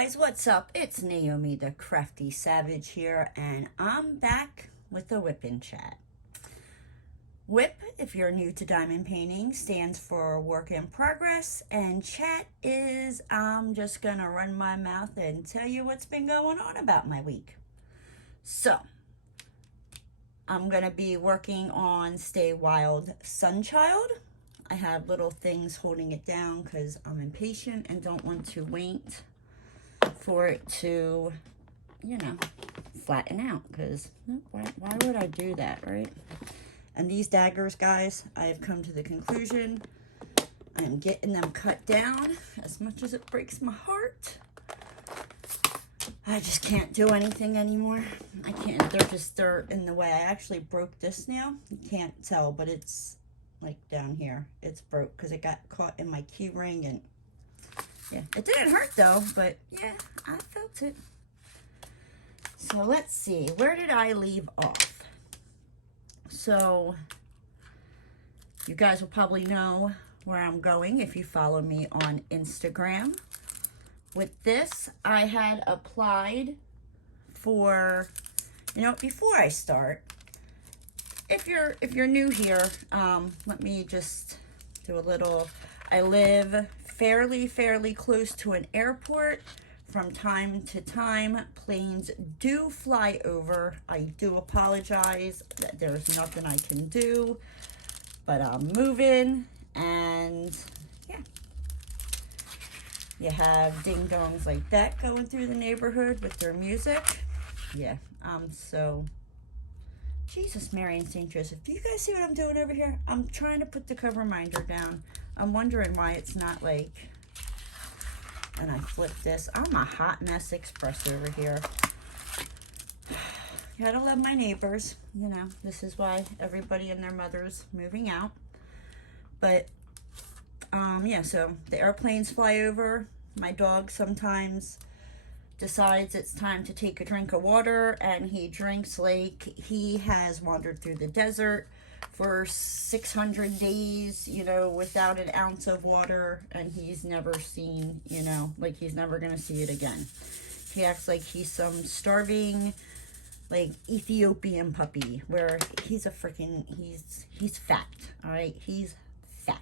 guys, what's up? It's Naomi the Crafty Savage here, and I'm back with the Wip Chat. Wip, if you're new to diamond painting, stands for work in progress, and chat is I'm just gonna run my mouth and tell you what's been going on about my week. So, I'm gonna be working on Stay Wild Sunchild. I have little things holding it down because I'm impatient and don't want to wait for it to, you know, flatten out, because why would I do that, right? And these daggers, guys, I have come to the conclusion I am getting them cut down as much as it breaks my heart. I just can't do anything anymore. I can't. They're in the way. I actually broke this now. You can't tell, but it's like down here. It's broke because it got caught in my key ring, and yeah, it didn't hurt though, but yeah, I felt it. So let's see, where did I leave off? So you guys will probably know where I'm going if you follow me on Instagram. With this, I had applied for, you know, before I start, if you're new here, let me just do a little. I live fairly close to an airport. From time to time, planes do fly over. I do apologize that there's nothing I can do, but I'm moving, and yeah. You have ding-dongs like that going through the neighborhood with their music. Yeah, so Jesus, Mary, and St. Joseph. Do you guys see what I'm doing over here? I'm trying to put the cover reminder down. I'm wondering why it's not like, and I flip this. I'm a hot mess express over here. You gotta love my neighbors. You know, this is why everybody and their mother's moving out. But, yeah, so the airplanes fly over. My dog sometimes decides it's time to take a drink of water, and he drinks like he has wandered through the desert for 600 days, you know, without an ounce of water, and he's never seen, you know, like he's never gonna see it again. He acts like he's some starving, like, Ethiopian puppy, where he's a freaking, he's fat, all right? He's fat.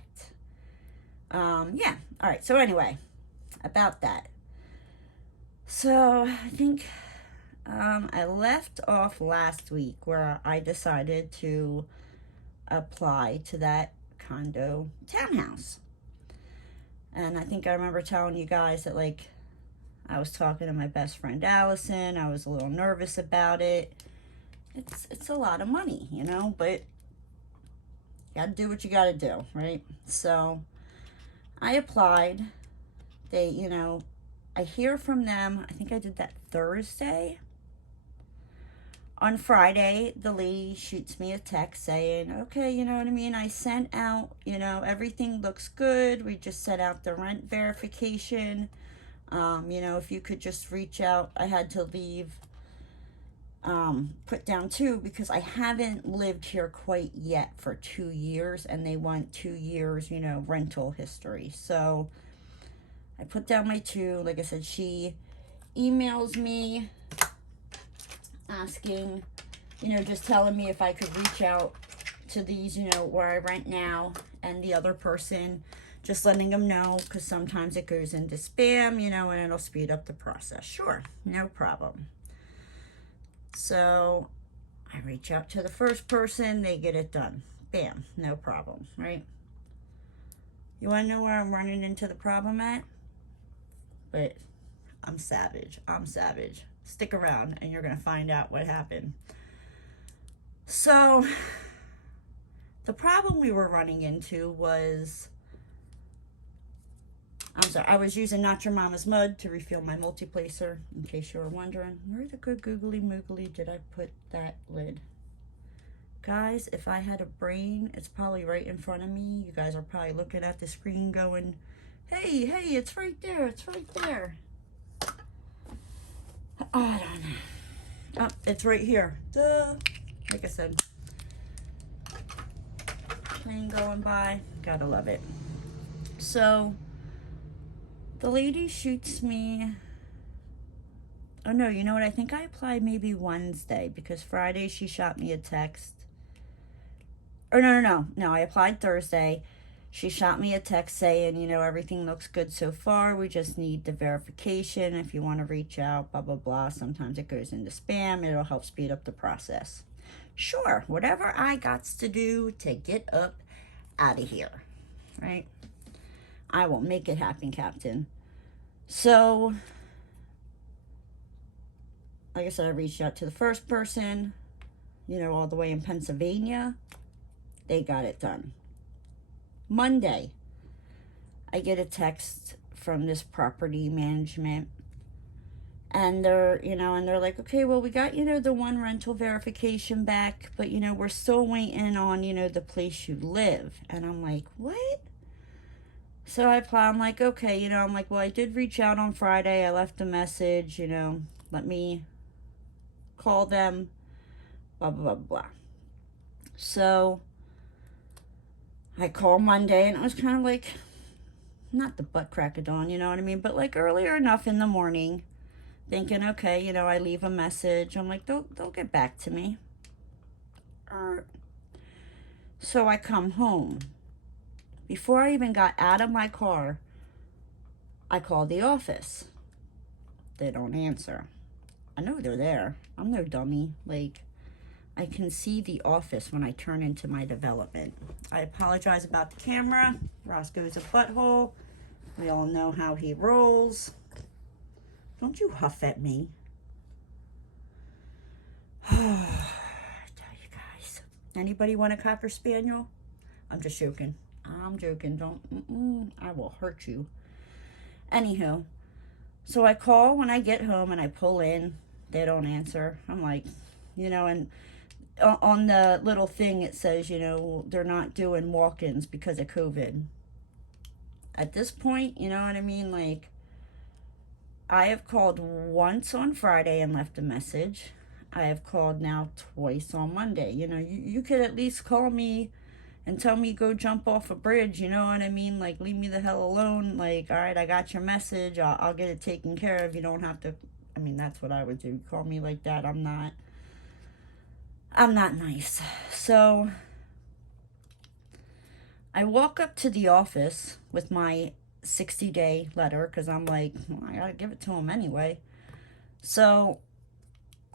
Yeah, all right, so anyway, about that. So I think I left off last week where I decided to apply to that condo townhouse. And I think I remember telling you guys that, like, I was talking to my best friend Allison. I was a little nervous about it. It's a lot of money, you know, but you gotta do what you gotta do, right? So I applied. They, you know, I hear from them. I think I did that Thursday. On Friday, the lady shoots me a text saying, okay, you know what I mean? I sent out, you know, everything looks good. We just sent out the rent verification. You know, if you could just reach out. I had to leave, put down 2 because I haven't lived here quite yet for 2 years, and they want 2 years, you know, rental history. So I put down my 2. Like I said, she emails me asking, you know, just telling me if I could reach out to these, you know, where I rent now, and the other person, just letting them know, because sometimes it goes into spam, you know, and it'll speed up the process. Sure, no problem. So I reach out to the first person, they get it done. Bam, no problem, right? You want to know where I'm running into the problem at? But I'm savage. I'm savage. Stick around and you're going to find out what happened. So the problem we were running into was, I'm sorry, I was using Not Your Mama's Mud to refill my multi-placer, in case you were wondering. Where the good googly moogly did I put that lid? Guys, if I had a brain, it's probably right in front of me. You guys are probably looking at the screen going, hey, it's right there, it's right there. Oh, I don't know. Oh, it's right here. Duh. Like I said, plane going by. Gotta love it. So the lady shoots me Oh, no, you know what? I think I applied maybe Wednesday because Friday she shot me a text. Or no, I applied Thursday. She shot me a text saying, everything looks good so far. We just need the verification. If you want to reach out, blah, blah, blah. Sometimes it goes into spam. It'll help speed up the process. Sure, whatever I got to do to get up out of here, right? I will make it happen, Captain. So, like I said, I reached out to the first person, all the way in Pennsylvania. They got it done. Monday, I get a text from this property management, and they're like, okay, well, we got, the one rental verification back, but, we're still waiting on, the place you live. And I'm like, what? So I apply, I'm like, okay, I'm like, well, I did reach out on Friday. I left a message, let me call them, blah, blah, blah, blah. So I called Monday, and it was kind of like, not the butt crack of dawn, you know what I mean? But like earlier enough in the morning, thinking, okay, I leave a message. I'm like, they'll get back to me. So I come home. Before I even got out of my car, I called the office. They don't answer. I know they're there. I'm no dummy. Like, I can see the office when I turn into my development. I apologize about the camera. Roscoe's a butthole. We all know how he rolls. Don't you huff at me. I tell you guys. Anybody want a Cocker Spaniel? I'm just joking. I'm joking. Don't. I will hurt you. Anywho. So I call when I get home and I pull in. They don't answer. I'm like, and on the little thing it says, they're not doing walk-ins because of COVID. At this point, you know what I mean? Like, I have called once on Friday and left a message. I have called now twice on Monday. You could at least call me and tell me go jump off a bridge, you know what I mean? Like, leave me the hell alone. Like, all right, I got your message. I'll get it taken care of. You don't have to. I mean, that's what I would do. Call me like that. I'm not nice. So I walk up to the office with my 60-day letter because I'm like, well, I gotta give it to him anyway. So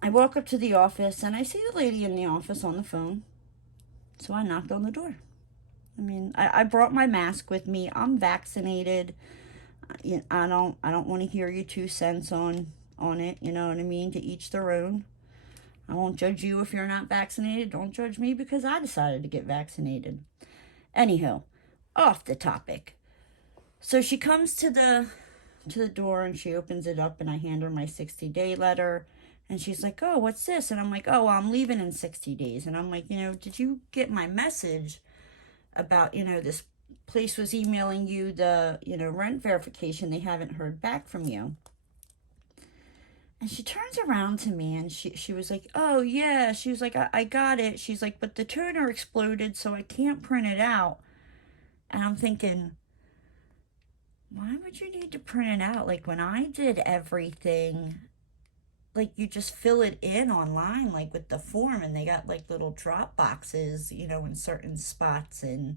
I walk up to the office and I see the lady in the office on the phone. So I knocked on the door. I mean, I brought my mask with me. I'm vaccinated. I don't want to hear your 2 cents on it. You know what I mean? To each their own. I won't judge you if you're not vaccinated. Don't judge me because I decided to get vaccinated. Anyhow, off the topic. So she comes to the door and she opens it up and I hand her my 60-day letter. And she's like, oh, what's this? And I'm like, oh, well, I'm leaving in 60 days. And I'm like, did you get my message about, this place was emailing you the, rent verification. They haven't heard back from you. And she turns around to me and she was like, oh, yeah. She was like, I got it. She's like, but the toner exploded, so I can't print it out. And I'm thinking, why would you need to print it out? Like, when I did everything, like, you just fill it in online, like, with the form. And they got, like, little drop boxes, in certain spots. And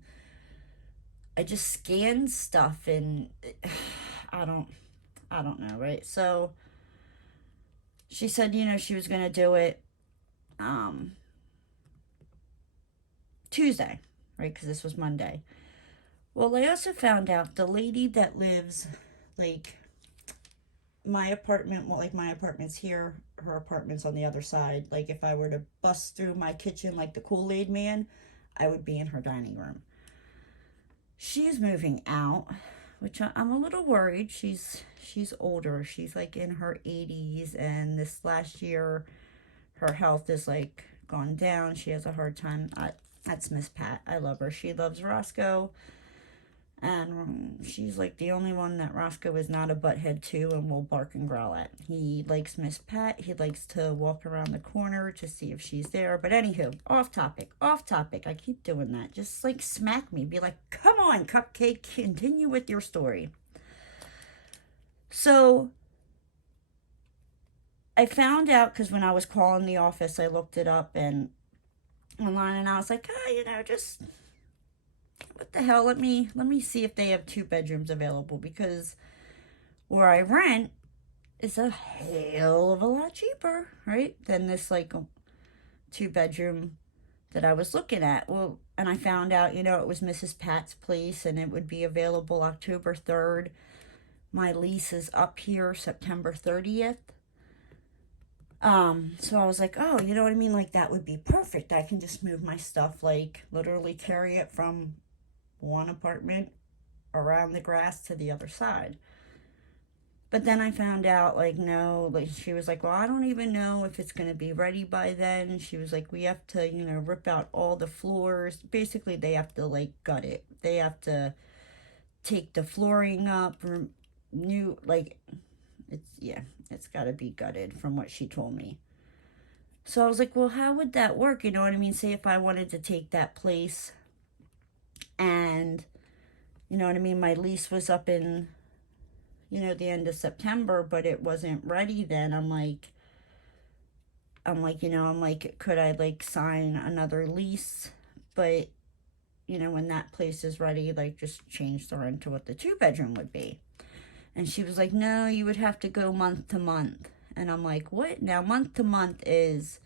I just scanned stuff and I don't know, right? So she said, she was going to do it Tuesday, right? Because this was Monday. Well, I also found out the lady that lives, like, my apartment, well, like, my apartment's here, her apartment's on the other side. Like, if I were to bust through my kitchen like the Kool-Aid Man, I would be in her dining room. She's moving out, which I'm a little worried. She's older. She's like in her 80s, and this last year her health is like gone down. She has a hard time. That's Miss Pat. I love her. She loves Roscoe, and she's like the only one that Roscoe is not a butthead to and will bark and growl at. He likes Miss Pat. He likes to walk around the corner to see if she's there. But anywho, off topic. I keep doing that. Just like smack me. Be like, come on, Cupcake, continue with your story. So I found out, because when I was calling the office, I looked it up and online, and I was like, you know, just what the hell? Let me see if they have 2 bedrooms available, because where I rent is a hell of a lot cheaper, right, than this like 2 bedroom that I was looking at. Well, and I found out, you know, it was Mrs. Pat's place, and it would be available October 3rd. My lease is up here September 30th. So I was like, oh, you know what I mean? Like, that would be perfect. I can just move my stuff, like, literally carry it from one apartment around the grass to the other side. But then I found out, like, no, like, she was like, well, I don't even know if it's going to be ready by then. She was like, we have to, you know, rip out all the floors. Basically, they have to, like, gut it. They have to take the flooring up, new, like, it's got to be gutted from what she told me. So I was like, well, how would that work? You know what I mean? Say if I wanted to take that place and, you know what I mean, my lease was up in, you know, the end of September, but it wasn't ready then. I'm like, you know, I'm like, could I like sign another lease? But, you know, when that place is ready, like just change the rent to what the 2 bedroom would be. And she was like, no, you would have to go month to month. And I'm like, what? Now, month to month is,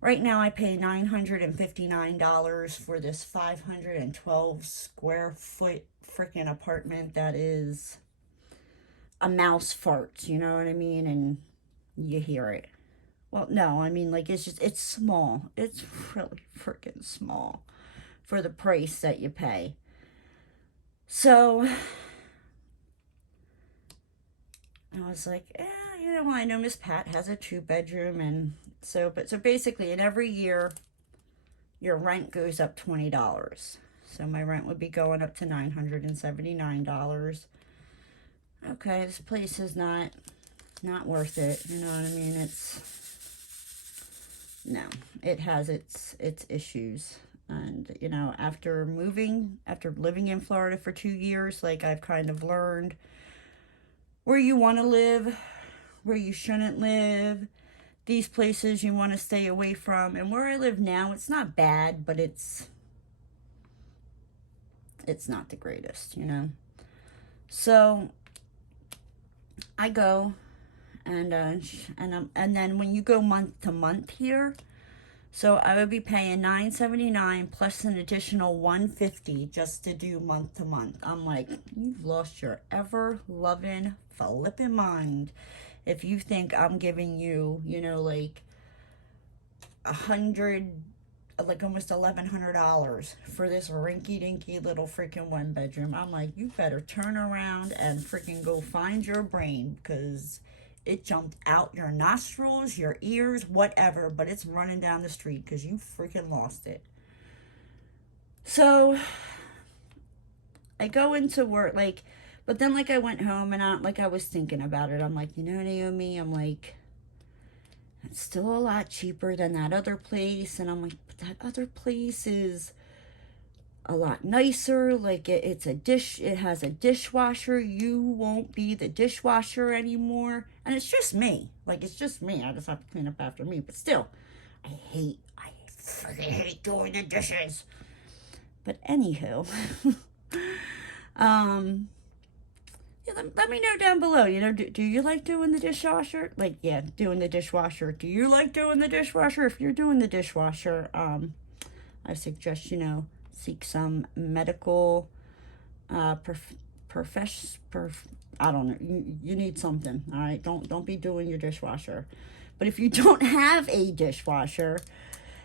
right now I pay $959 for this 512 square foot freaking apartment that is a mouse farts, you know what I mean? And you hear it. Well, no, I mean, like, it's small. It's really freaking small for the price that you pay. So I was like, you know, I know Miss Pat has a 2 bedroom, and so basically, in every year, your rent goes up $20. So my rent would be going up to $979. Okay, this place is not worth it. You know what I mean? It has its issues. And, you know, after living in Florida for 2 years, like, I've kind of learned where you want to live, where you shouldn't live, these places you want to stay away from. And where I live now, it's not bad, but it's not the greatest, you know. So I go, and then when you go month to month here, so I would be paying $979 plus an additional $150 just to do month to month. I'm like, you've lost your ever loving flipping mind if you think I'm giving you, you know, like almost $1,100 for this rinky dinky little freaking 1 bedroom. I'm like, you better turn around and freaking go find your brain, because it jumped out your nostrils, your ears, whatever, but it's running down the street because you freaking lost it. So I go into work, like, but then, like, I went home and I was thinking about it. I'm like, you know, Naomi, I'm like, it's still a lot cheaper than that other place. And I'm like, but that other place is a lot nicer. Like, it has a dishwasher. You won't be the dishwasher anymore. And it's just me. Like, it's just me. I just have to clean up after me. But still, I freaking hate doing the dishes. But anywho, yeah, let me know down below, you know, do you like doing the dishwasher? Like, yeah, doing the dishwasher. Do you like doing the dishwasher? If you're doing the dishwasher, I suggest, you know, seek some medical, I don't know, you need something, all right? Don't be doing your dishwasher. But if you don't have a dishwasher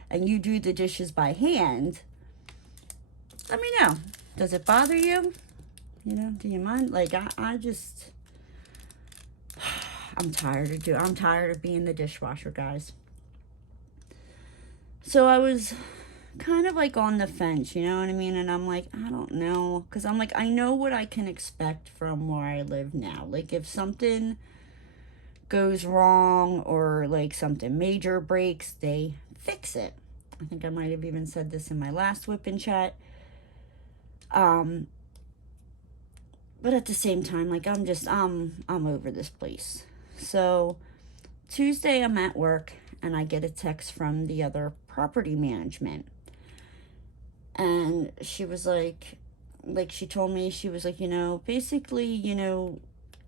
and you do the dishes by hand, let me know. Does it bother you? You know, do you mind? Like, I'm tired of being the dishwasher, guys. So I was kind of like on the fence, you know what I mean? And I'm like, I don't know, because I'm like, I know what I can expect from where I live now. Like, if something goes wrong or like something major breaks, they fix it. I think I might have even said this in my last Wip Chat. But at the same time, like, I'm over this place. So Tuesday I'm at work and I get a text from the other property management. And she was like she told me, she was like, basically,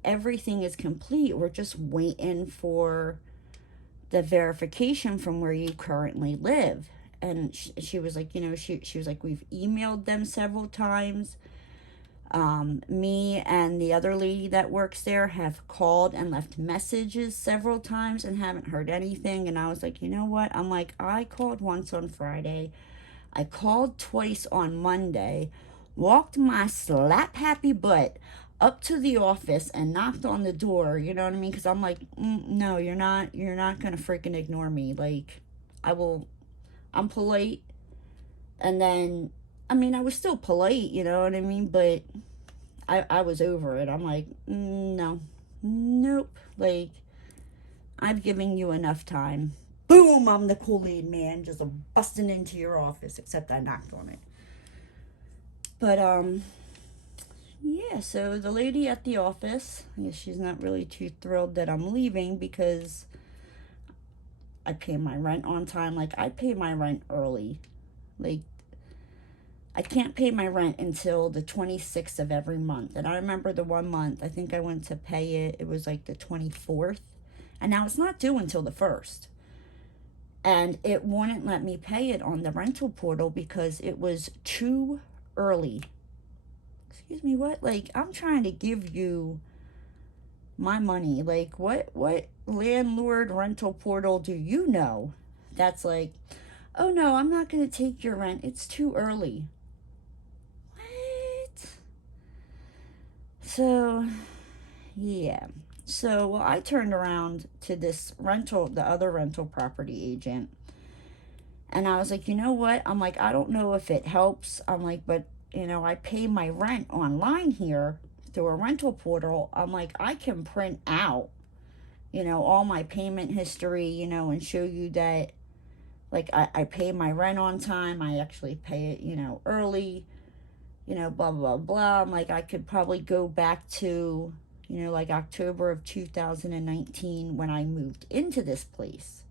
everything is complete. We're just waiting for the verification from where you currently live. And she was like, she was like, we've emailed them several times. Me and the other lady that works there have called and left messages several times and haven't heard anything. And I was like, you know what? I'm like, I called once on Friday. I called twice on Monday, walked my slap happy butt up to the office and knocked on the door, you know what I mean? Because I'm like, no, you're not going to freaking ignore me. Like, I'm polite. And then, I mean, I was still polite, you know what I mean? But I was over it. I'm like, no, nope. Like, I've given you enough time. Boom, I'm the Kool-Aid man, just busting into your office, except I knocked on it. But, yeah, so the lady at the office, she's not really too thrilled that I'm leaving because I pay my rent on time. Like, I pay my rent early. Like, I can't pay my rent until the 26th of every month. And I remember the one month, I think I went to pay it, it was like the 24th. And now it's not due until the 1st. And it wouldn't let me pay it on the rental portal because it was too early. Excuse me, what? Like, I'm trying to give you my money. Like, what landlord rental portal do you know that's like, oh no, I'm not going to take your rent, it's too early? What? So, yeah. So, well, I turned around to the other rental property agent, and I was like, you know what? I'm like, I don't know if it helps. I'm like, but, I pay my rent online here through a rental portal. I'm like, I can print out, all my payment history, and show you that, like, I pay my rent on time. I actually pay it, early, blah, blah, blah. I'm like, I could probably go back to, like October of 2019 when I moved into this place.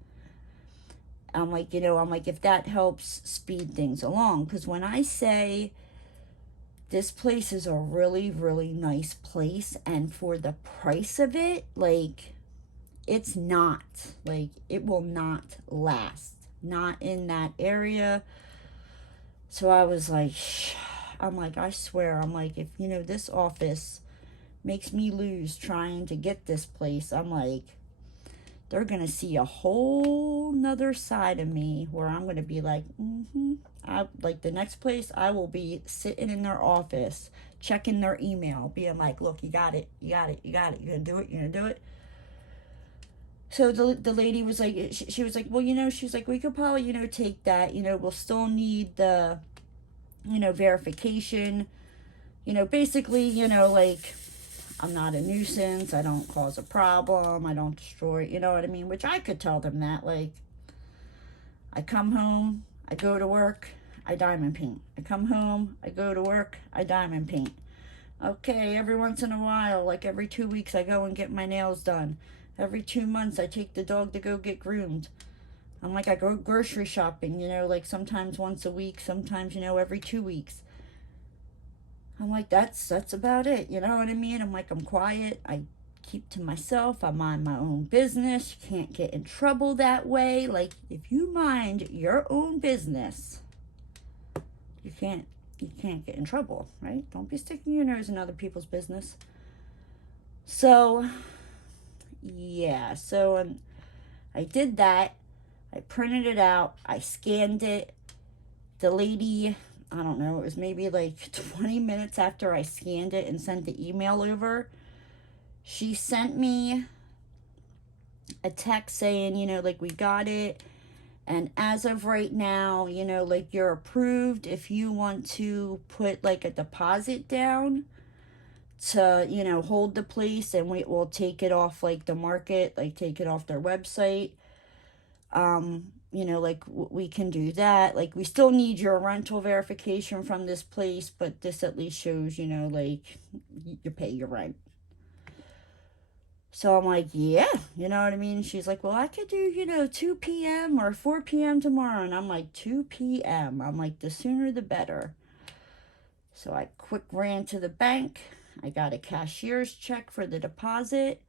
I'm like, if that helps speed things along. Because when I say this place is a really, really nice place, and for the price of it, like, it's not. Like, it will not last. Not in that area. So I was like, I'm like, I swear, I'm like, if, this office makes me lose trying to get this place, I'm like, they're going to see a whole nother side of me where I'm going to be like, like the next place, I will be sitting in their office, checking their email, being like, look, you got it, you got it, you got it, you're going to do it, you're going to do it. So the lady was like, she was like, well, she's like, we could probably, take that, we'll still need the, verification, basically, like, I'm not a nuisance, I don't cause a problem, I don't destroy, you know what I mean? Which I could tell them that, like, I come home, I go to work, I diamond paint. I come home, I go to work, I diamond paint. Okay, every once in a while, like every 2 weeks, I go and get my nails done. Every 2 months, I take the dog to go get groomed. I'm like, I go grocery shopping, like sometimes once a week, sometimes, every 2 weeks. I'm like, that's about it, you know what I mean? I'm like, I'm quiet, I keep to myself, I mind my own business. You can't get in trouble that way. Like, if you mind your own business, you can't get in trouble, right? Don't be sticking your nose in other people's business. So, yeah, so I did that. I printed it out, I scanned it. The lady, I don't know, it was maybe like 20 minutes after I scanned it and sent the email over, she sent me a text saying, like, we got it, and as of right now, like, you're approved if you want to put, like, a deposit down to, hold the place, and we'll take it off, like, the market, like, take it off their website. Like, we can do that. Like, we still need your rental verification from this place, but this at least shows, like, you pay your rent. So I'm like, yeah, you know what I mean? She's like, well, I could do, 2 p.m. or 4 p.m. tomorrow. And I'm like, 2 p.m. I'm like, the sooner the better. So I quick ran to the bank. I got a cashier's check for the deposit.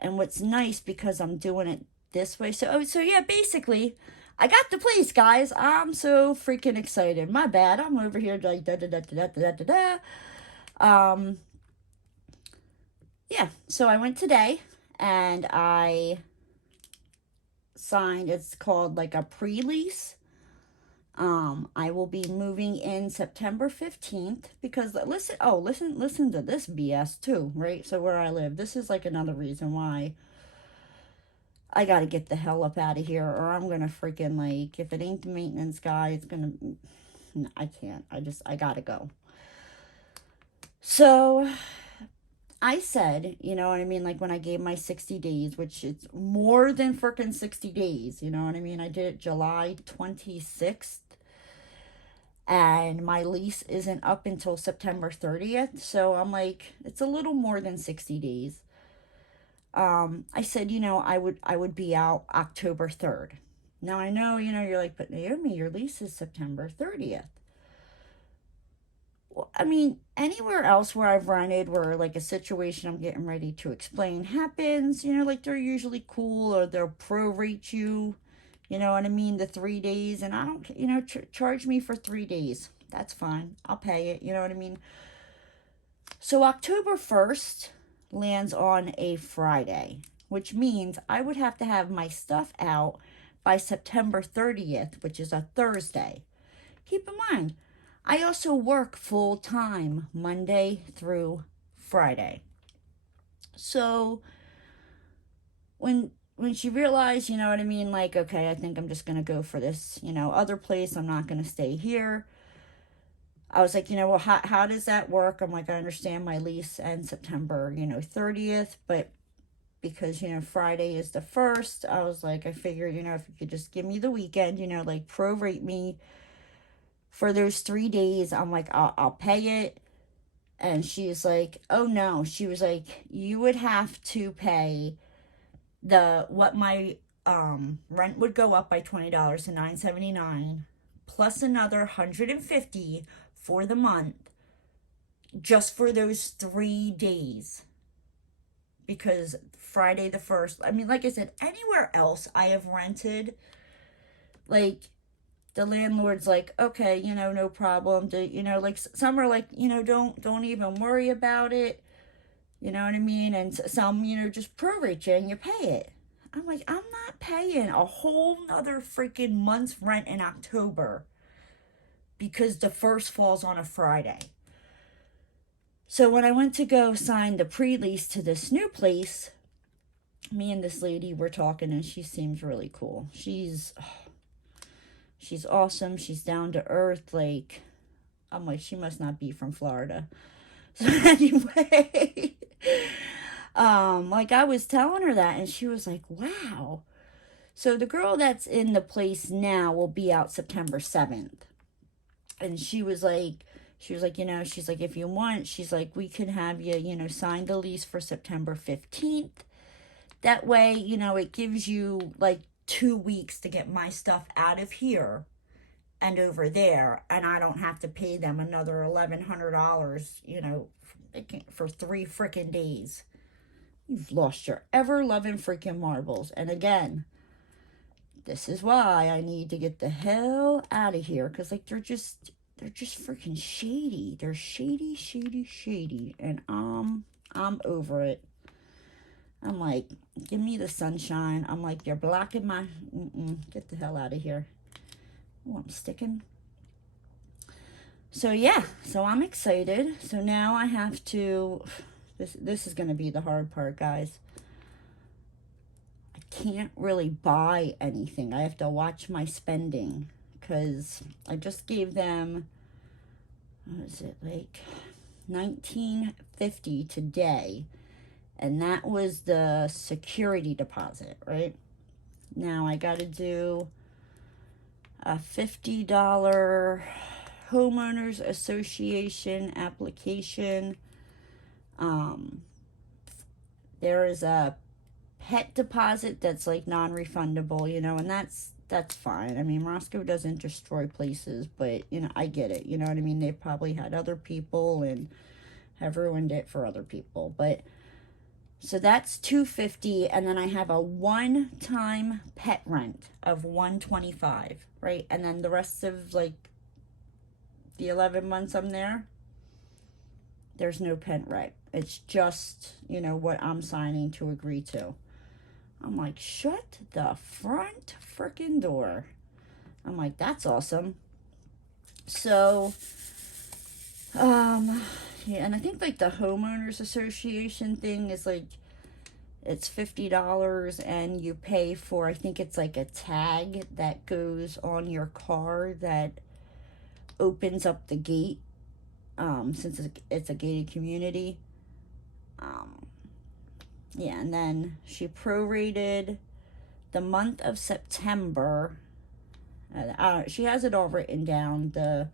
And what's nice, because I'm doing it this way. So yeah, basically, I got the place, guys. I'm so freaking excited. My bad. I'm over here like da da da da da da da da. Yeah. So I went today and I signed. It's called like a pre-lease. I will be moving in September 15th because listen to this BS too, right? So where I live, this is like another reason why I gotta get the hell up out of here, or I'm gonna freaking, like, if it ain't the maintenance guy, it's gonna, no, I can't. I gotta go. So I said, you know what I mean? Like when I gave my 60 days, which it's more than freaking 60 days, you know what I mean? I did it July 26th. And my lease isn't up until September 30th. So I'm like, it's a little more than 60 days. I said, I would be out October 3rd. Now I know, you're like, but Naomi, your lease is September 30th. Well, I mean, anywhere else where I've rented where like a situation I'm getting ready to explain happens, like they're usually cool, or they'll prorate you, you know what I mean, the 3 days, and I don't, charge me for 3 days. That's fine. I'll pay it, you know what I mean? So October 1st lands on a Friday, which means I would have to have my stuff out by September 30th, which is a Thursday. Keep in mind, I also work full time Monday through Friday. So when she realized, you know what I mean, like, okay, I think I'm just going to go for this, other place. I'm not going to stay here. I was like, well, how does that work? I'm like, I understand my lease ends September, 30th, but because, Friday is the 1st, I was like, I figured, if you could just give me the weekend, like prorate me for those 3 days. I'm like, I'll pay it. And she's like, oh no. She was like, you would have to pay what my rent would go up by $20 to $9.79 plus another $150 for the month just for those 3 days, because Friday the 1st, I mean, like I said, anywhere else I have rented, like the landlord's like, okay, no problem, like some are like, don't even worry about it, you know what I mean, and some, just prorate you and you pay it. I'm like, I'm not paying a whole nother freaking month's rent in October because the 1st falls on a Friday. So when I went to go sign the pre-lease to this new place, me and this lady were talking, and she seems really cool. She's awesome. She's down to earth. Like, I'm like, she must not be from Florida. So anyway, like I was telling her that, and she was like, wow. So the girl that's in the place now will be out September 7th. And she was like, she's like, if you want, she's like, we could have you, sign the lease for September 15th. That way, it gives you like 2 weeks to get my stuff out of here and over there. And I don't have to pay them another $1,100, for 3 freaking days. You've lost your ever-loving freaking marbles. And again, this is why I need to get the hell out of here. Because, like, they're just freaking shady. They're shady, shady, shady. And I'm over it. I'm like, give me the sunshine. I'm like, you're blocking my... Get the hell out of here. Oh, I'm sticking. So, yeah. So, I'm excited. So, now I have to... This is going to be the hard part, guys. I can't really buy anything. I have to watch my spending. Because I just gave them... What is it? Like, $19.50 today. And that was the security deposit, right? Now I got to do a $50 homeowners association application. there is a pet deposit that's like non-refundable, you know, and that's fine. I mean, Roscoe doesn't destroy places, but, you know, I get it. You know what I mean? They've probably had other people and have ruined it for other people. But, so that's $250, and then I have a one-time pet rent of $125, right? And then the rest of, like, the 11 months I'm there, there's no pet rent. It's just, you know, what I'm signing to agree to. I'm like, shut the front freaking door. I'm like, that's awesome. So, yeah, and I think, like, the homeowners association thing is, like, it's $50, and you pay for, I think it's, like, a tag that goes on your car that opens up the gate, since it's a gated community. Yeah, and then she prorated the month of September. She has it all written down, the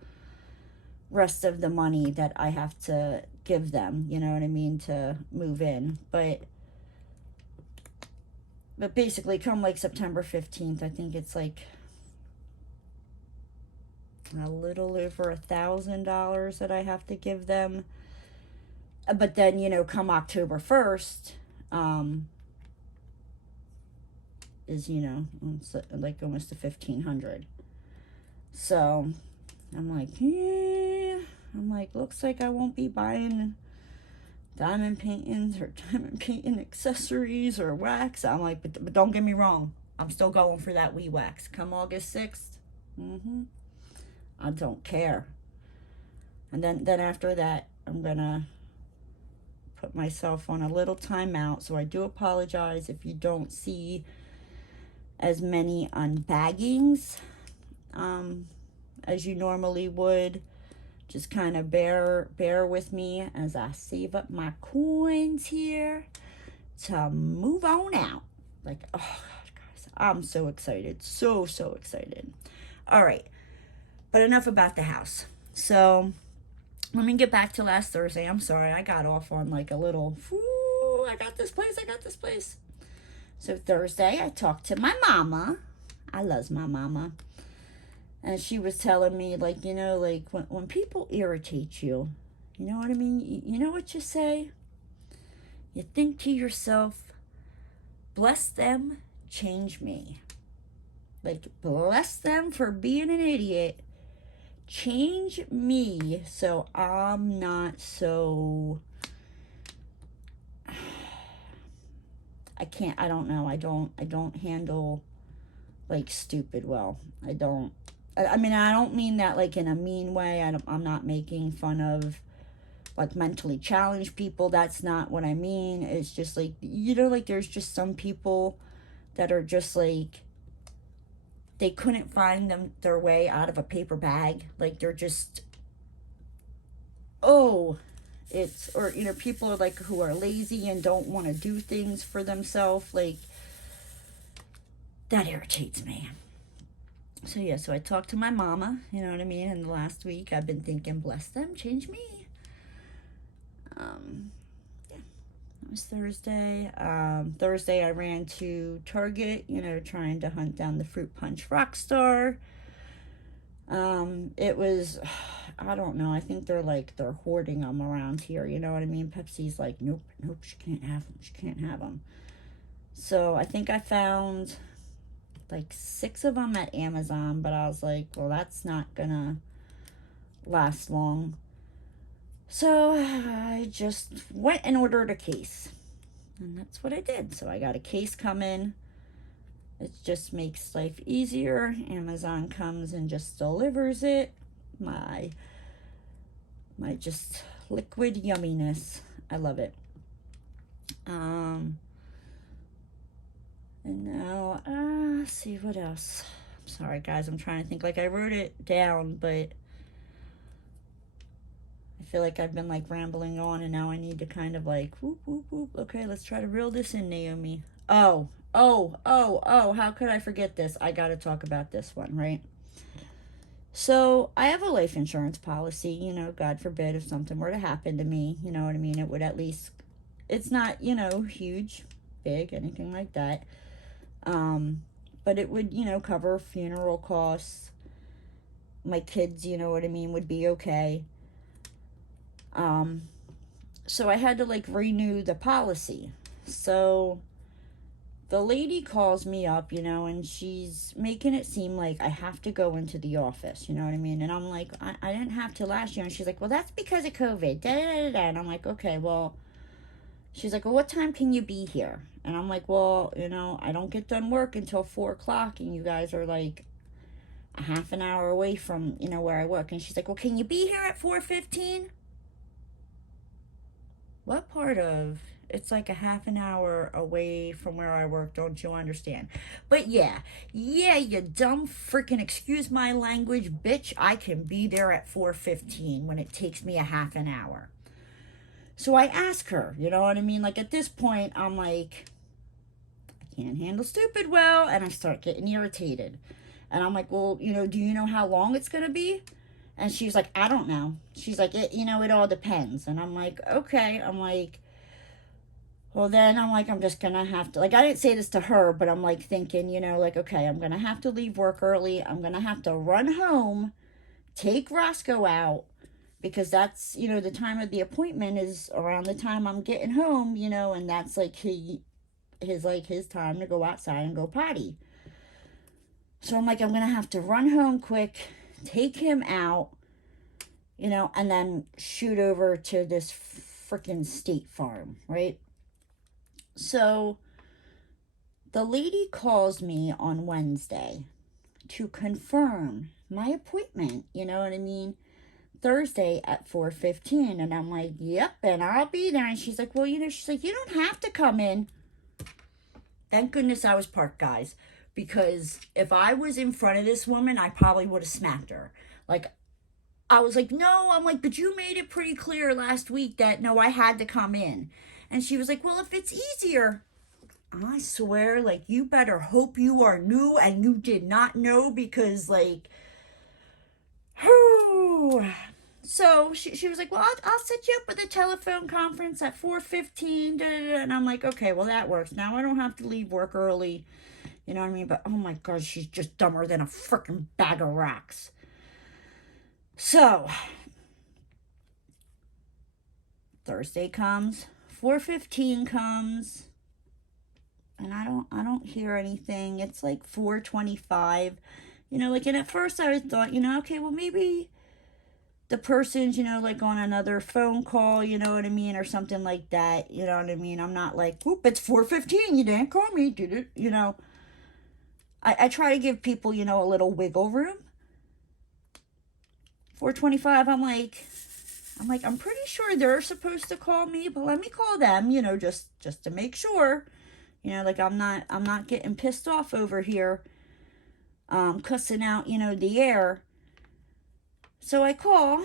rest of the money that I have to give them, you know what I mean, to move in. But basically, come like September 15th, I think it's like a little over $1,000 that I have to give them. But then, you know, come October 1st, is, you know, it's like almost to $1,500. So I'm like, yeah. I'm like, looks like I won't be buying diamond paintings or diamond painting accessories or wax. I'm like, but don't get me wrong, I'm still going for that wee wax. Come August 6th, I don't care. And then after that, I'm gonna put myself on a little timeout. So I do apologize if you don't see as many unbaggings as you normally would. Just kind of bear with me as I save up my coins here to move on out. Like, oh God, guys, I'm so excited. So excited. All right, but enough about the house. So let me get back to last Thursday. I'm sorry, I got off on like a little, I got this place. So Thursday, I talked to my mama. I love my mama. And she was telling me, like, you know, like, when people irritate you, you know what I mean? You know what you say? You think to yourself, bless them, change me. Like, bless them for being an idiot. Change me so I'm not so... I don't know. I don't handle, like, stupid well. I mean, I don't mean that, like, in a mean way. I'm not making fun of, like, mentally challenged people. That's not what I mean. It's just, like, you know, like, there's just some people that are just, like, they couldn't find their way out of a paper bag. Like, they're just, or, you know, people are, like, who are lazy and don't want to do things for themselves. Like, that irritates me. So, yeah, so I talked to my mama, you know what I mean? And last week, I've been thinking, bless them, change me. Yeah, it was Thursday. Thursday, I ran to Target, you know, trying to hunt down the Fruit Punch Rockstar. It was, I don't know, I think they're hoarding them around here, you know what I mean? Pepsi's like, nope, she can't have them. So, I think I found like 6 of them at Amazon, but I was like, well, that's not gonna last long. So I just went and ordered a case, and that's what I did. So I got a case coming. It just makes life easier. Amazon comes and just delivers it. My just liquid yumminess. I love it. And now, let's see what else. I'm sorry, guys. I'm trying to think. Like, I wrote it down, but I feel like I've been, like, rambling on, and now I need to kind of, like, whoop. Okay, let's try to reel this in, Naomi. Oh, how could I forget this? I got to talk about this one, right? So, I have a life insurance policy, you know, God forbid if something were to happen to me, you know what I mean? It would at least it's not, you know, huge, big, anything like that. But it would, you know, cover funeral costs. My kids, you know what I mean, would be okay. So I had to like renew the policy. So the lady calls me up, you know, and she's making it seem like I have to go into the office, you know what I mean? And I'm like, I didn't have to last year. And she's like, well, that's because of COVID. Da, da, da, da. And I'm like, okay, well, she's like, well, what time can you be here? And I'm like, well, you know, I don't get done work until 4 o'clock, and you guys are like a half an hour away from, you know, where I work. And she's like, well, can you be here at 4:15? What part of it's like a half an hour away from where I work, don't you understand? But yeah, you dumb freaking, excuse my language, bitch, I can be there at 4:15 when it takes me a half an hour. So I ask her, you know what I mean? Like at this point, I'm like, I can't handle stupid well, and I start getting irritated. And I'm like, well, you know, do you know how long it's going to be? And she's like, I don't know. She's like, you know, it all depends. And I'm like, okay. I'm like, well, then I'm like, I'm just going to have to, like, I didn't say this to her, but I'm like thinking, you know, like, okay, I'm going to have to leave work early. I'm going to have to run home, take Roscoe out, because that's, you know, the time of the appointment is around the time I'm getting home, you know, and that's like his time to go outside and go potty. So I'm like, I'm going to have to run home quick, take him out, you know, and then shoot over to this freaking State Farm, right? So the lady calls me on Wednesday to confirm my appointment, you know what I mean? Thursday at 4:15, and I'm like, yep, and I'll be there. And she's like, well, you know, she's like, you don't have to come in. Thank goodness I was parked, guys, because if I was in front of this woman, I probably would have smacked her. Like, I was like, no, I'm like, but you made it pretty clear last week that no, I had to come in. And she was like, well, if it's easier, I swear, like, you better hope you are new and you did not know, because like, whew. So she was like, well, I'll set you up with a telephone conference at 4:15. And I'm like, okay, well, that works. Now I don't have to leave work early. You know what I mean? But, oh, my God, she's just dumber than a freaking bag of rocks. So, Thursday comes. 4:15 comes. And I don't hear anything. It's like 4:25. You know, like, and at first I thought, you know, okay, well, maybe the person's, you know, like on another phone call, you know what I mean, or something like that, you know what I mean? I'm not like, whoop, it's 4:15, you didn't call me, did it? You know, I try to give people, you know, a little wiggle room. 4:25, I'm like, I'm pretty sure they're supposed to call me, but let me call them, you know, just to make sure, you know, like I'm not getting pissed off over here, cussing out, you know, the air. So I call,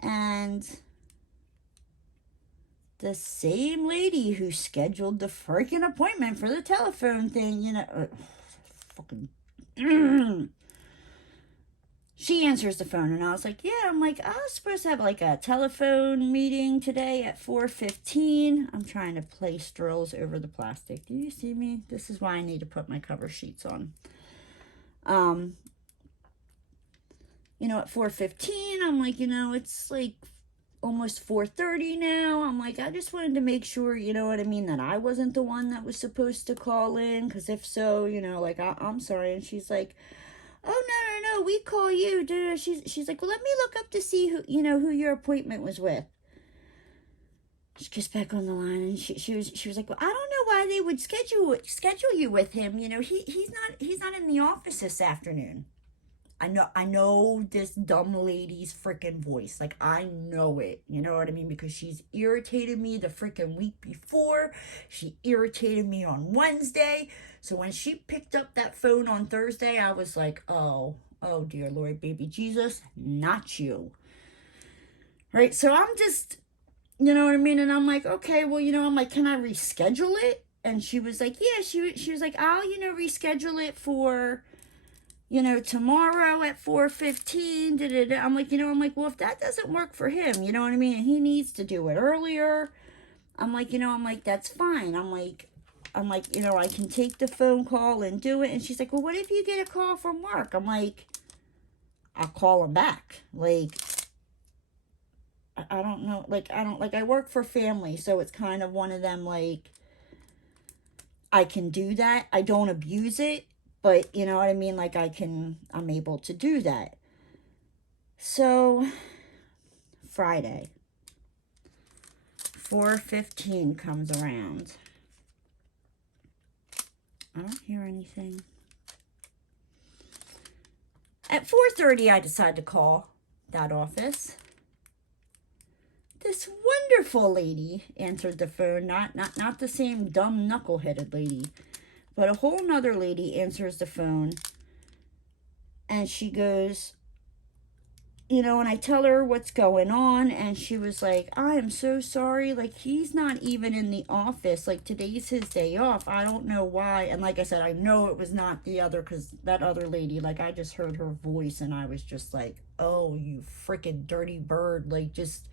and the same lady who scheduled the freaking appointment for the telephone thing, you know, fucking, she answers the phone, and I was like, yeah, I'm like, I was supposed to have like a telephone meeting today at 4:15. I'm trying to place drills over the plastic. Do you see me? This is why I need to put my cover sheets on. You know, at 4:15, I'm like, you know, it's like almost 4:30 now. I'm like, I just wanted to make sure, you know what I mean, that I wasn't the one that was supposed to call in, because if so, you know, like, I'm sorry. And she's like, oh, no, we call you. She's like, well, let me look up to see who, you know, who your appointment was with. She gets back on the line, and she was like, well, I don't know why they would schedule you with him. You know, he's not in the office this afternoon. I know this dumb lady's freaking voice. Like, I know it. You know what I mean? Because she's irritated me the freaking week before. She irritated me on Wednesday. So when she picked up that phone on Thursday, I was like, oh dear Lord, baby Jesus, not you. Right? So I'm just, you know what I mean? And I'm like, okay, well, you know, I'm like, can I reschedule it? And she was like, yeah, she was like, I'll, you know, reschedule it for, you know, tomorrow at 4:15. I'm like, you know, I'm like, well, if that doesn't work for him, you know what I mean? And he needs to do it earlier. I'm like, I'm like, that's fine. I'm like, I can take the phone call and do it. And she's like, well, what if you get a call from work? I'm like, I'll call them back. Like, I don't know. Like, I work for family. So it's kind of one of them, like, I can do that. I don't abuse it. But, you know what I mean? Like, I'm able to do that. So, Friday, 4:15 comes around. I don't hear anything. At 4:30, I decide to call that office. This wonderful lady answered the phone. Not the same dumb knuckleheaded lady, but a whole nother lady answers the phone. And she goes, and I tell her what's going on, and she was like, I am so sorry, like, he's not even in the office, like, today's his day off, I don't know why. And like I said, I know it was not the other, because that other lady, like, I just heard her voice, and I was just like, oh, you freaking dirty bird, like, just,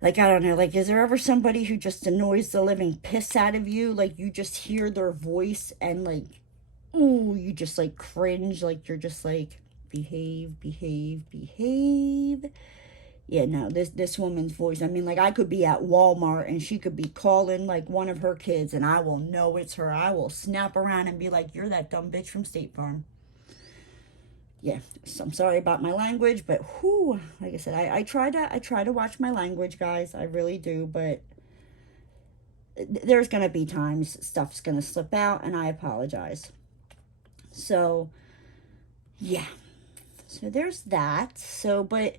like, I don't know, like, is there ever somebody who just annoys the living piss out of you, like, you just hear their voice, and, like, ooh, you just, like, cringe, like, you're just, like, behave. Yeah, no, this woman's voice, I mean, like, I could be at Walmart and she could be calling, like, one of her kids, and I will know it's her. I will snap around and be like, you're that dumb bitch from State Farm. Yeah, so I'm sorry about my language, but whoo, like I said, I try to watch my language, guys. I really do, but there's gonna be times stuff's gonna slip out, and I apologize. So, yeah. So there's that. So, but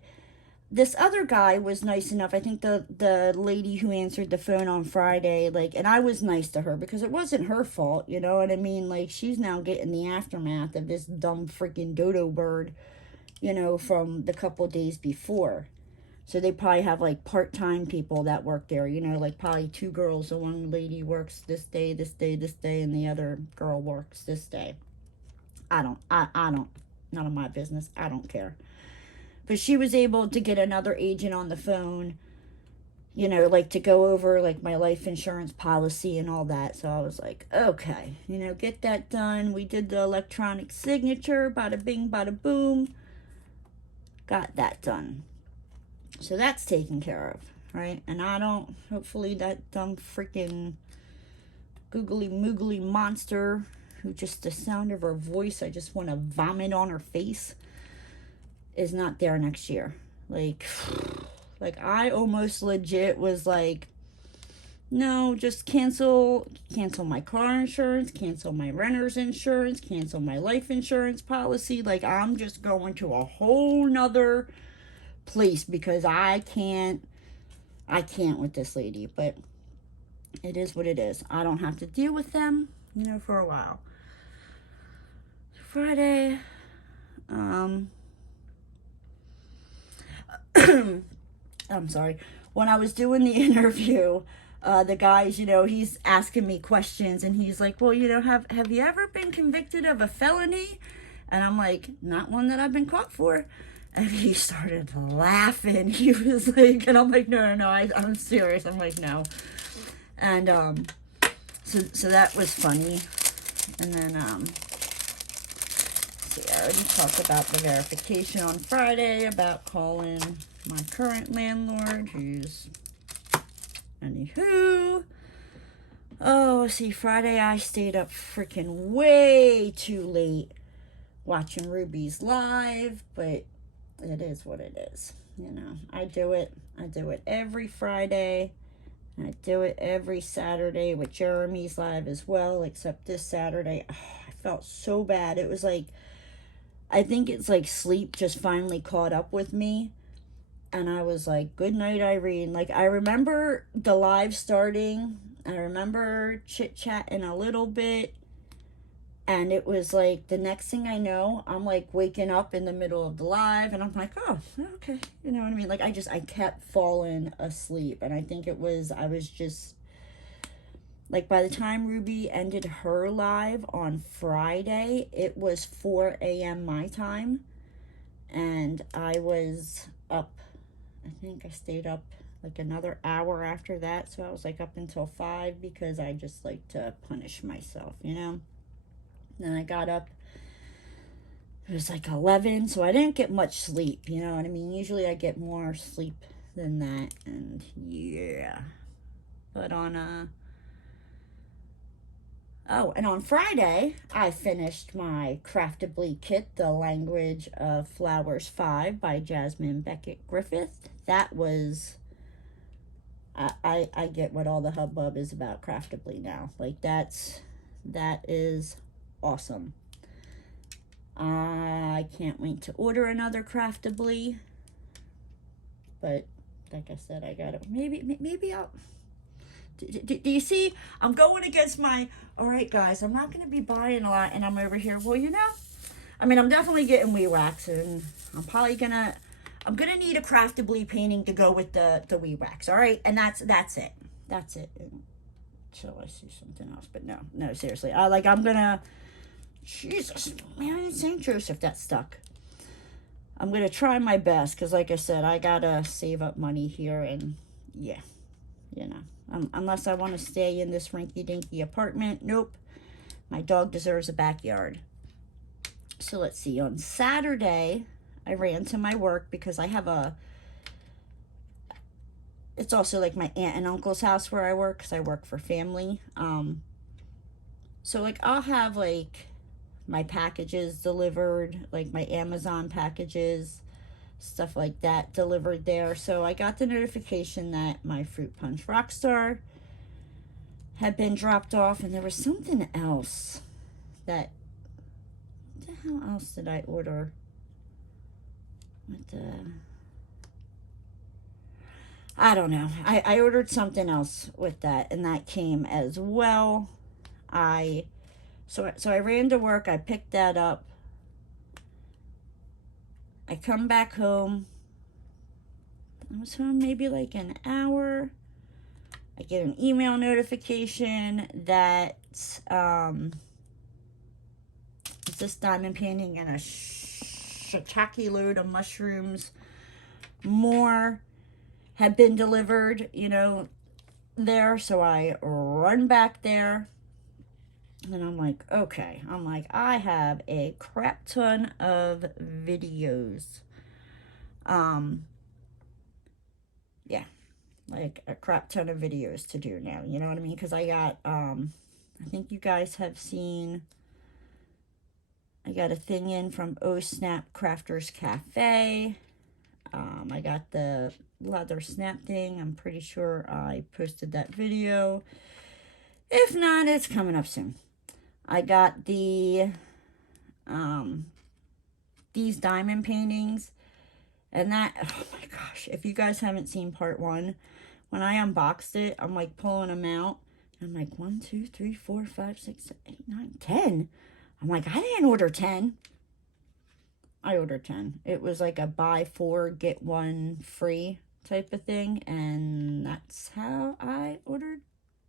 this other guy was nice enough. I think the lady who answered the phone on Friday, like, and I was nice to her because it wasn't her fault, you know what I mean? Like, she's now getting the aftermath of this dumb freaking dodo bird, from the couple days before. So they probably have, like, part-time people that work there, like probably two girls. The one lady works this day, and the other girl works this day. I don't, none of my business. I don't care. But she was able to get another agent on the phone, like, to go over, like, my life insurance policy and all that. So I was like, okay, get that done. We did the electronic signature, bada bing, bada boom. Got that done. So that's taken care of, right? And hopefully that dumb freaking googly moogly monster who just the sound of her voice, I just want to vomit on her face, is not there next year. Like I almost legit was like, no, just cancel my car insurance, cancel my renter's insurance, cancel my life insurance policy. Like, I'm just going to a whole nother place because I can't with this lady. But it is what it is. I don't have to deal with them, for a while. Friday, I'm sorry. When I was doing the interview, the guys, he's asking me questions, and he's like, well, have you ever been convicted of a felony? And I'm like, not one that I've been caught for. And he started laughing. He was like, and I'm like, no, I'm serious. I'm like, no. And so that was funny. And then I already talked about the verification on Friday, about calling my current landlord, anywho. Oh, see, Friday I stayed up freaking way too late watching Ruby's live, but it is what it is. I do it every Friday. I do it every Saturday with Jeremy's live as well, except this Saturday, I felt so bad. It was like, I think it's like sleep just finally caught up with me. And I was like, good night, Irene. Like, I remember the live starting. I remember chit-chatting a little bit. And it was like, the next thing I know, I'm like waking up in the middle of the live. And I'm like, oh, okay. You know what I mean? Like, I kept falling asleep. And I think I was just, like, by the time Ruby ended her live on Friday, it was 4 a.m. my time. And I was up, I think I stayed up like another hour after that. So I was like up until 5 because I just like to punish myself, you know. Then I got up, it was like 11, so I didn't get much sleep, you know what I mean? Usually I get more sleep than that, and yeah. But on oh, and on Friday, I finished my Craftably kit, The Language of Flowers 5 by Jasmine Beckett Griffith. That was, I get what all the hubbub is about Craftably now. Like, that is awesome. I can't wait to order another Craftably. But, like I said, I gotta, maybe I'll... Do you see? I'm going against my, all right, guys, I'm not going to be buying a lot, and I'm over here. Well, you know, I mean, I'm definitely getting wee wax, and I'm probably going to, I'm going to need a Craftably painting to go with the wee wax, all right? And that's it. That's it. Until I see something else, but no, seriously. I'm going to, Jesus, man, St. Joseph, that stuck. I'm going to try my best, because like I said, I got to save up money here, and yeah, you know. Unless I want to stay in this rinky-dinky apartment. Nope. My dog deserves a backyard. So let's see. On Saturday, I ran to my work because I have a... It's also like my aunt and uncle's house where I work because I work for family. So like I'll have like my packages delivered, like my Amazon packages, stuff like that delivered there. So I got the notification that my Fruit Punch Rockstar had been dropped off, and there was something else that, what the hell else did I order? I don't know. I ordered something else with that, and that came as well. So I ran to work, I picked that up. I come back home. I was home maybe like an hour. I get an email notification that it's this diamond painting and a shiitake load of mushrooms more had been delivered, you know, there. So I run back there. And I'm like, okay. I'm like, I have a crap ton of videos. Yeah. Like a crap ton of videos to do now. You know what I mean? Because I got, I think you guys have seen, I got a thing in from Oh Snap Crafters Cafe. I got the leather snap thing. I'm pretty sure I posted that video. If not, it's coming up soon. I got the, these diamond paintings, and that, oh my gosh, if you guys haven't seen part 1, when I unboxed it, I'm like pulling them out, and I'm like, 1, 2, 3, 4, 5, 6, 7, 8, 9, 10. I'm like, I didn't order 10. I ordered 10. It was like a buy 4, get 1 free type of thing, and that's how I ordered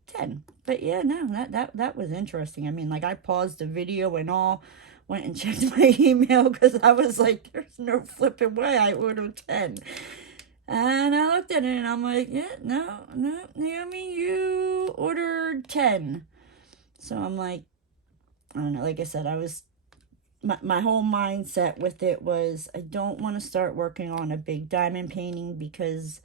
10. But yeah, no, that was interesting. I mean, like, I paused the video and all, went and checked my email because I was like, there's no flipping way I ordered 10. And I looked at it and I'm like, yeah, no, Naomi, you ordered 10. So I'm like, I don't know, like I said, I was, my whole mindset with it was, I don't want to start working on a big diamond painting because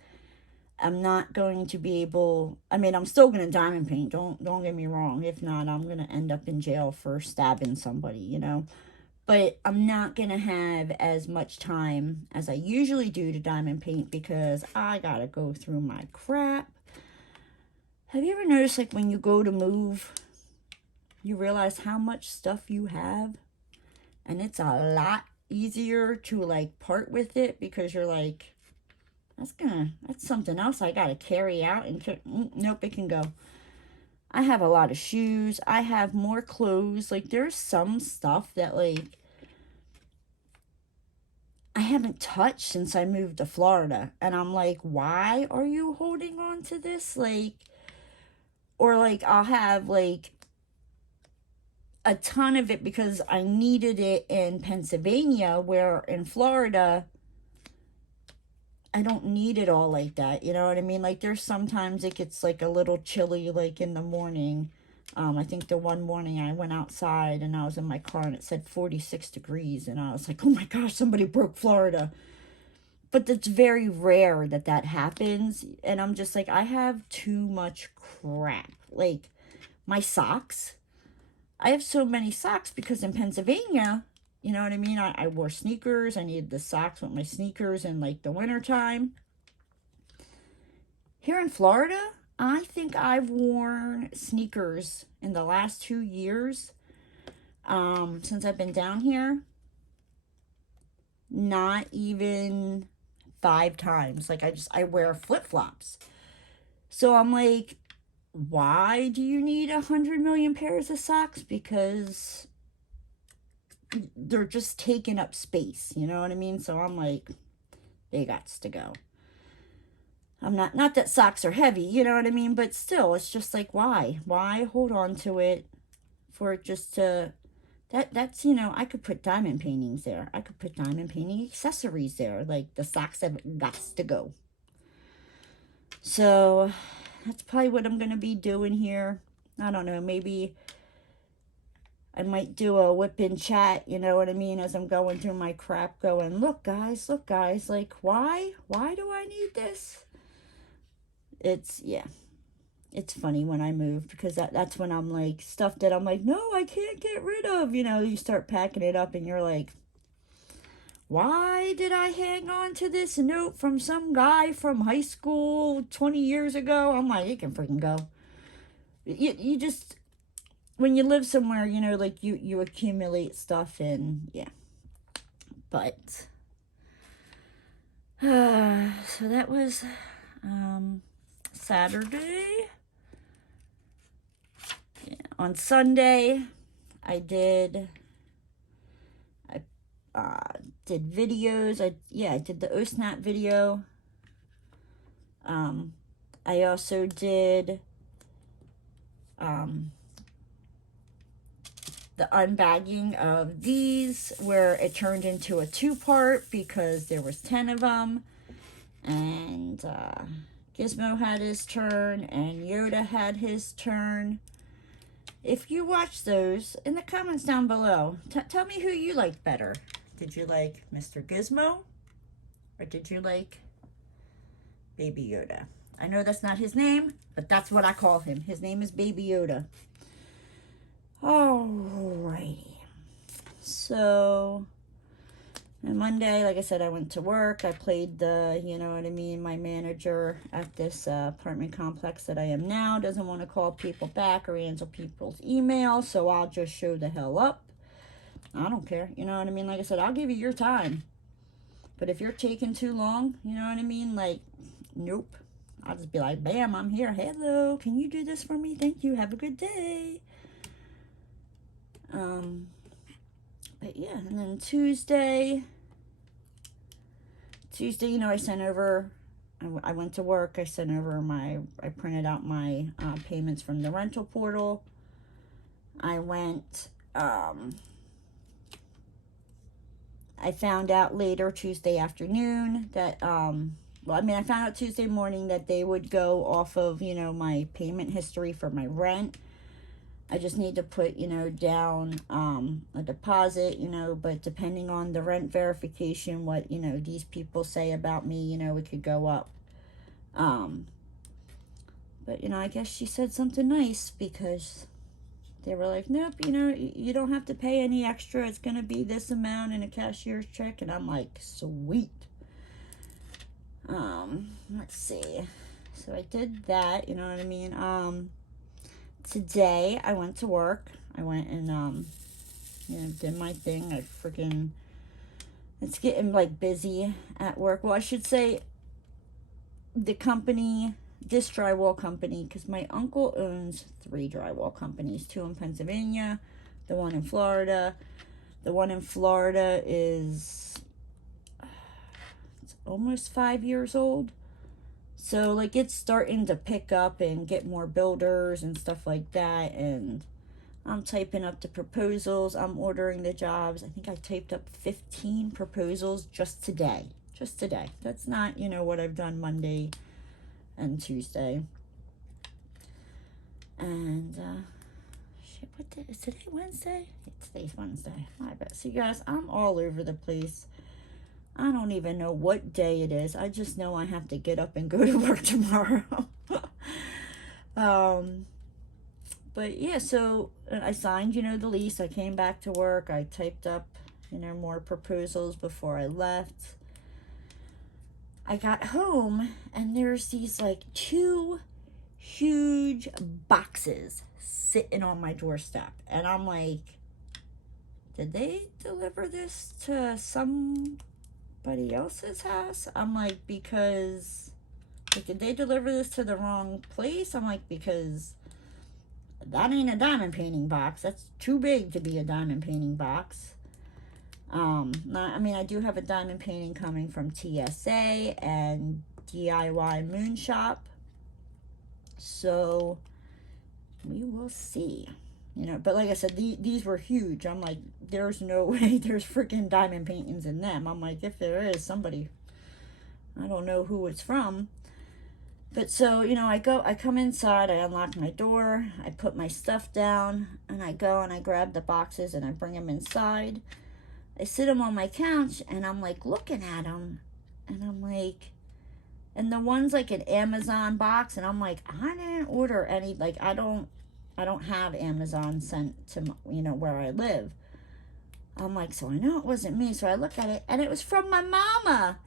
I'm not going to be able, I mean, I'm still going to diamond paint. Don't get me wrong. If not, I'm going to end up in jail for stabbing somebody, you know. But I'm not going to have as much time as I usually do to diamond paint because I got to go through my crap. Have you ever noticed, like, when you go to move, you realize how much stuff you have? And it's a lot easier to, like, part with it because you're like, that's something else I gotta carry out and nope, it can go. I have a lot of shoes. I have more clothes. Like, there's some stuff that, like, I haven't touched since I moved to Florida. And I'm like, why are you holding on to this? Like, or like, I'll have, like, a ton of it because I needed it in Pennsylvania, where in Florida, I don't need it all like that. You know what I mean? Like, there's sometimes it gets like a little chilly, like in the morning. I think the one morning I went outside and I was in my car and it said 46 degrees. And I was like, oh my gosh, somebody broke Florida. But it's very rare that that happens. And I'm just like, I have too much crap. Like, my socks. I have so many socks because in Pennsylvania, you know what I mean? I wore sneakers. I needed the socks with my sneakers in like the wintertime. Here in Florida, I think I've worn sneakers in the last 2 years since I've been down here. Not even 5 times. Like, I wear flip-flops. So I'm like, why do you need 100 million pairs of socks? Because they're just taking up space, you know what I mean? So I'm like, they gots to go. I'm not that socks are heavy, you know what I mean? But still, it's just like, why? Why hold on to it for it just to... That's, you know, I could put diamond paintings there. I could put diamond painting accessories there. Like, the socks have gots to go. So, that's probably what I'm going to be doing here. I don't know, maybe I might do a whip in chat, you know what I mean, as I'm going through my crap going, look guys, like, why do I need this? It's, yeah. It's funny when I move because that's when I'm like, stuff that I'm like, no, I can't get rid of. You know, you start packing it up and you're like, why did I hang on to this note from some guy from high school 20 years ago? I'm like, it can freaking go. You just, when you live somewhere, you know, like you accumulate stuff and yeah. But, so that was Saturday. On Sunday, I did videos. I did the OSNAP video. I also did the unbagging of these, where it turned into a 2-part because there was 10 of them. And Gizmo had his turn and Yoda had his turn. If you watch those, in the comments down below, tell me who you liked better. Did you like Mr. Gizmo? Or did you like Baby Yoda? I know that's not his name, but that's what I call him. His name is Baby Yoda. Alrighty. So, on Monday, like I said, I went to work. I played the, you know what I mean, my manager at this apartment complex that I am now doesn't want to call people back or answer people's emails, so I'll just show the hell up. I don't care, you know what I mean? Like I said, I'll give you your time. But if you're taking too long, you know what I mean? Like, nope. I'll just be like, bam, I'm here. Hello, can you do this for me? Thank you. Have a good day. But yeah, and then Tuesday, you know, I sent over, I went to work, I sent over I printed out my payments from the rental portal. I went, I found out later Tuesday afternoon that, I found out Tuesday morning that they would go off of, you know, my payment history for my rent. I just need to put, you know, down a deposit, you know, but depending on the rent verification, what, you know, these people say about me, you know, it could go up. But, you know, I guess she said something nice because they were like, nope, you know, you don't have to pay any extra. It's going to be this amount in a cashier's check. And I'm like, sweet. Let's see. So I did that, you know what I mean? Today, I went to work. I went and, you know, did my thing. It's getting, like, busy at work. Well, I should say the company, this drywall company, because my uncle owns 3 drywall companies, 2 in Pennsylvania, the one in Florida. The one in Florida is, it's almost 5 years old. So, like, it's starting to pick up and get more builders and stuff like that. And I'm typing up the proposals. I'm ordering the jobs. I think I typed up 15 proposals just today. Just today. That's not, you know, what I've done Monday and Tuesday. And, shit, what day is today? Wednesday? Today's Wednesday. My bad. So, you guys, I'm all over the place. I don't even know what day it is. I just know I have to get up and go to work tomorrow. But yeah, so I signed, you know, the lease. I came back to work. I typed up, you know, more proposals before I left. I got home and there's these like 2 huge boxes sitting on my doorstep. And I'm like, did they deliver this to somebody else's house? I'm like, because, like, did they deliver this to the wrong place? I'm like, because that ain't a diamond painting box. That's too big to be a diamond painting box. I mean, I do have a diamond painting coming from TSA and DIY Moon Shop. So, we will see. You know, but like I said, these were huge. I'm like, there's no way there's freaking diamond paintings in them. I'm like, if there is, somebody, I don't know who it's from. But so, you know, I come inside, I unlock my door, I put my stuff down, and I go and I grab the boxes and I bring them inside. I sit them on my couch and I'm like looking at them and I'm like, and the one's like an Amazon box and I'm like, I didn't order any, like, I don't have Amazon sent to, you know, where I live. I'm like, so I know it wasn't me. So I look at it and it was from my mama.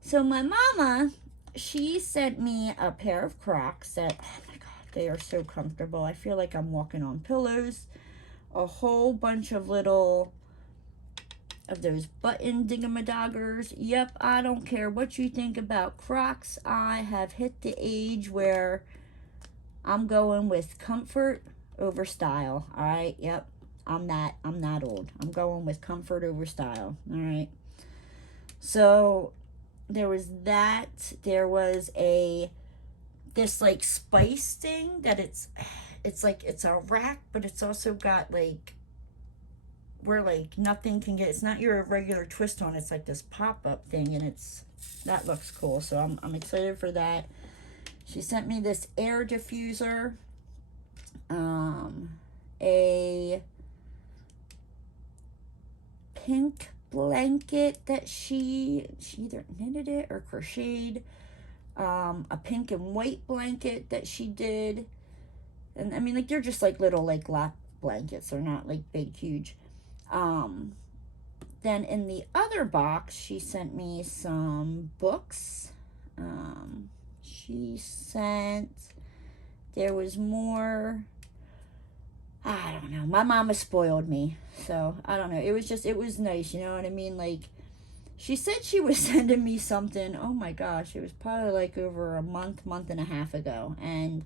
So my mama, she sent me a pair of Crocs that, oh my God, they are so comfortable. I feel like I'm walking on pillows. A whole bunch of little, of those button dingamadoggers. Yep, I don't care what you think about Crocs. I have hit the age where I'm going with comfort over style. All right, yep, I'm that old. I'm going with comfort over style. All right. So there was that. There was this like spice thing that it's like, it's a rack, but it's also got like, where like nothing can get, it's not your regular twist on, it's like this pop-up thing, and that looks cool. So I'm excited for that. She sent me this air diffuser, a pink blanket that she either knitted it or crocheted, a pink and white blanket that she did. And I mean, like, they're just like little like lap blankets. They're not like big, huge. Then in the other box, she sent me some books. She sent, there was more, I don't know. My mama spoiled me. So, I don't know. It was nice, you know what I mean? Like, she said she was sending me something, oh my gosh, it was probably like over a month and a half ago. And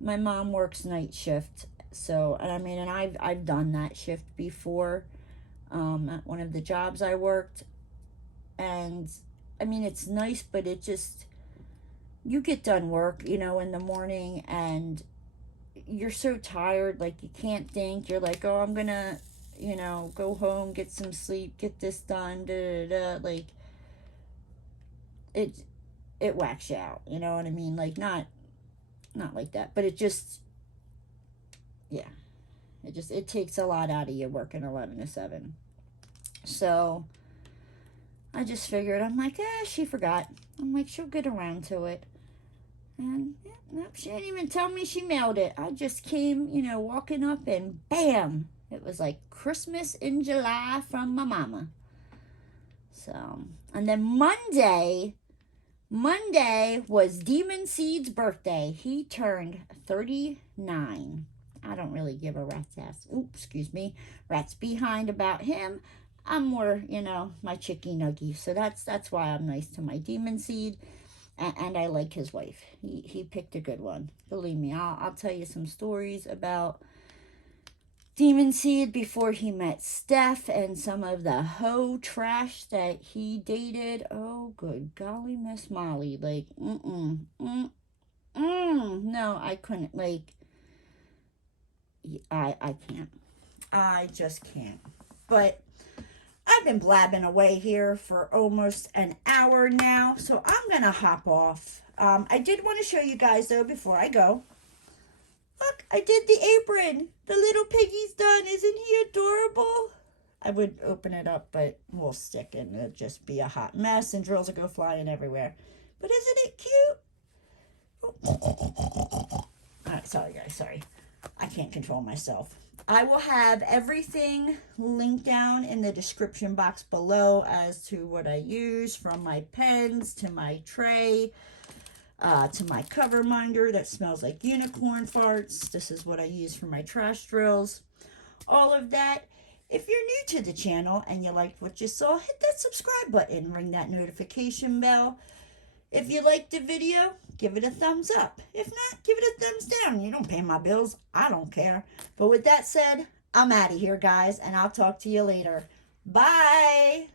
my mom works night shift. So, and I mean, and I've done that shift before, at one of the jobs I worked. And, I mean, it's nice, but it just, you get done work, you know, in the morning, and you're so tired, like, you can't think. You're like, oh, I'm gonna, you know, go home, get some sleep, get this done, like, it whacks you out, you know what I mean? Like, not like that, but it just, yeah, it takes a lot out of you working 11 to 7. So I just figured, I'm like, she forgot. I'm like, she'll get around to it. And yeah, nope, she didn't even tell me she mailed it. I just came, you know, walking up, and bam, it was like Christmas in July from my mama. So, and then Monday was Demon Seed's birthday. He turned 39. I don't really give a rat's behind about him. I'm more, you know, my chicky nuggy. So that's why I'm nice to my Demon Seed. And I like his wife. He picked a good one. Believe me, I'll tell you some stories about Demon Seed before he met Steph and some of the hoe trash that he dated. Oh, good golly, Miss Molly. Like, no, I couldn't, like, I can't. I just can't. But I I've been blabbing away here for almost an hour now, so I'm going to hop off. I did want to show you guys, though, before I go. Look, I did the apron. The little piggy's done. Isn't he adorable? I would open it up, but we'll stick and it'll just be a hot mess and drills will go flying everywhere. But isn't it cute? All right, sorry, guys, sorry. I can't control myself. I will have everything linked down in the description box below as to what I use, from my pens to my tray, to my cover minder that smells like unicorn farts. This is what I use for my trash drills. All of that. If you're new to the channel and you liked what you saw, hit that subscribe button, ring that notification bell. If you liked the video, give it a thumbs up. If not, give it a thumbs down. You don't pay my bills. I don't care. But with that said, I'm out of here, guys, and I'll talk to you later. Bye!